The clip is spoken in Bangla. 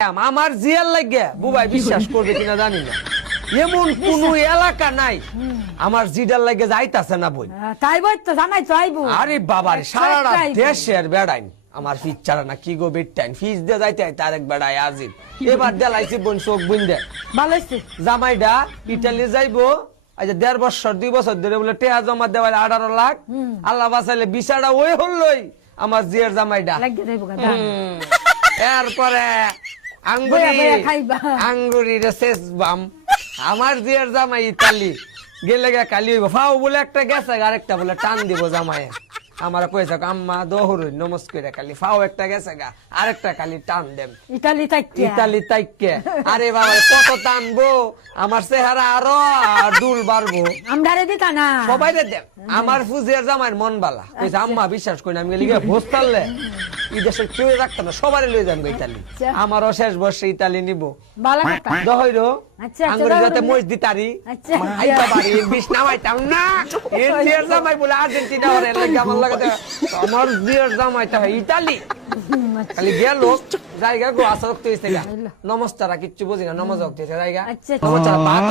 আমার জিয়ার লাগে বুবাই বিশ্বাস করবে কিনা জানি না, এমন কোন এলাকা নাই আমার জিডার লাগে যাইতাছে না বই। তাই বই তো জানাই তো আইবো। আরে বাবার সারা দেশের বেড়াইন আমার ফিজ ছাড়া না কি গো বেটাইন ফিজ দিয়ে যাইতে তার এক বেড়াই আজিব এবার দেলাইছি বোন চোখ বুন দে ভালো হইছে। জামাইডা ইটালি যাইবো আজ 1.5 বছর 2 বছর ধরে বলে টেয়া জমা দেওয়ার 18 লাখ আল্লাহ বাঁচাইলে বিচারা ওই হলই আমার জিয়ার জামাইডা লাগিয়ে দেবো গাদা। এরপরে আঙ্গুরি শেষ বাম আমার জিয়ার জামাই ইতালি গেলে গা কালি হইব ফাও বলে একটা গেছে আরেকটা বলে টান দিব জামাইয়ে আমার কইছে আম্মা দোহর নমস্কার কালি ফাও একটা গেছে গা আরেকটা কালি টান দেম ইতালি তাইকে ইতালি তাইকে। আরে বাবা কত টানবো আমার চেহারা আরো দুল বাড়বো আমদারে দিতা না সবাই দেব আমার ফুজিয়ার জামাইয়ের মন বালা কইছে আম্মা বিশ্বাস করি না আমি লিগে ভোজ তাললে এই দেশে কেউ রাখতাম না সবাই লয়ে যান ইতালি আমারও শেষ বর্ষে ইতালি নিব ভালো কথা। দহইরো আচ্ছা আঙ্গুরি যাতে মইজ দিতারি আচ্ছা আইবা বাড়ি বিষ নামাইতাম না এর জিয়ার জামাই বলে আর্জেন্টিনা ওরে লাগে আমার লাগে আমার জিয়ার জামাইটা ইতালি খালি গেল জায়গা গো আসা রক্ত হইছে গা নমস্কার কিচ্ছু বুঝি না নমাজ রক্ত হইছে জায়গা আচ্ছা নমস্কার বাত